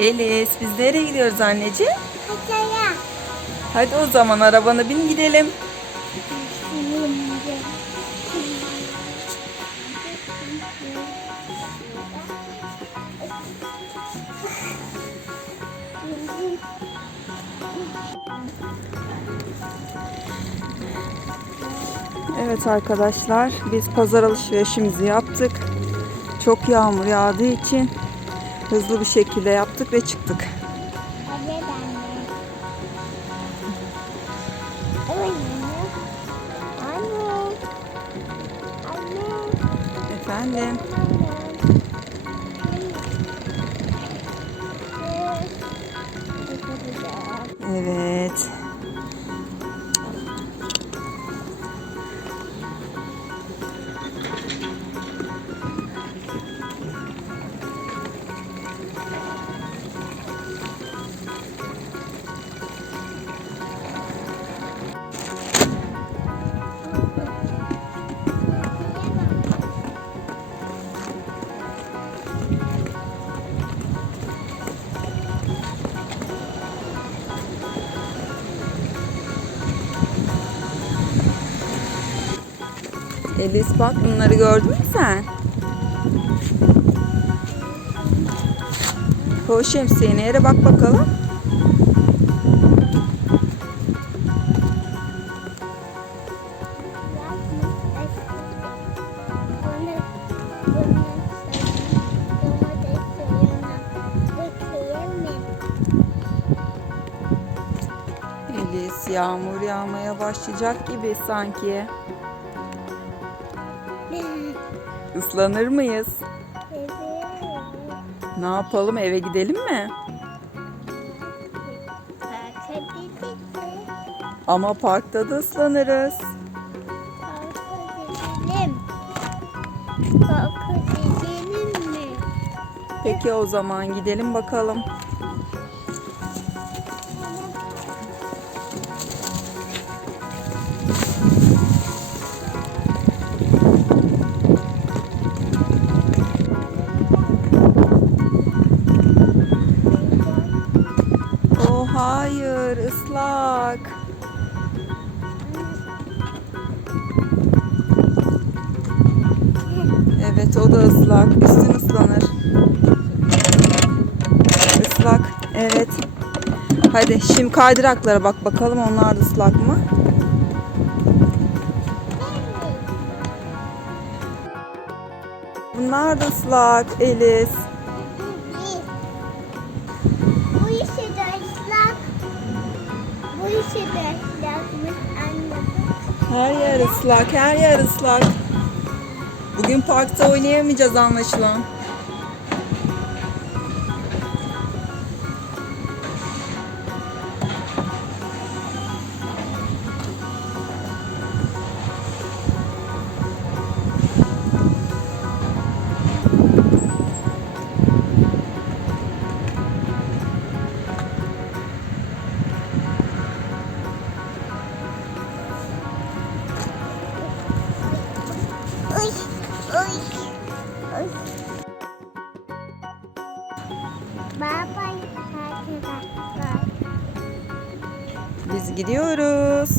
Elis biz nereye gidiyoruz anneciğim? Hocaya. Hadi o zaman arabana bin gidelim. Evet arkadaşlar biz pazar alışverişimizi yaptık. Çok yağmur yağdığı için hızlı bir şekilde yaptık ve çıktık. Evet anne. Anne. Anne. Efendim. Elis bak bunları gördün mü sen? Koy şemsiyeni yere bak bakalım. Elis yağmur yağmaya başlayacak gibi sanki. Islanır mıyız? Ne yapalım eve gidelim mi? Ama parkta da ıslanırız. Peki o zaman gidelim bakalım. Evet o da ıslak. Üstün ıslanır. Islak. Evet. Hadi şimdi kaydıraklara bak bakalım onlar da ıslak mı? Bunlar da ıslak Elis. Bu işi de ıslak. Bu işi de ıslakmış anne. Her yer ıslak, her yer ıslak. Bugün parkta oynayamayacağız anlaşılan. Biz gidiyoruz.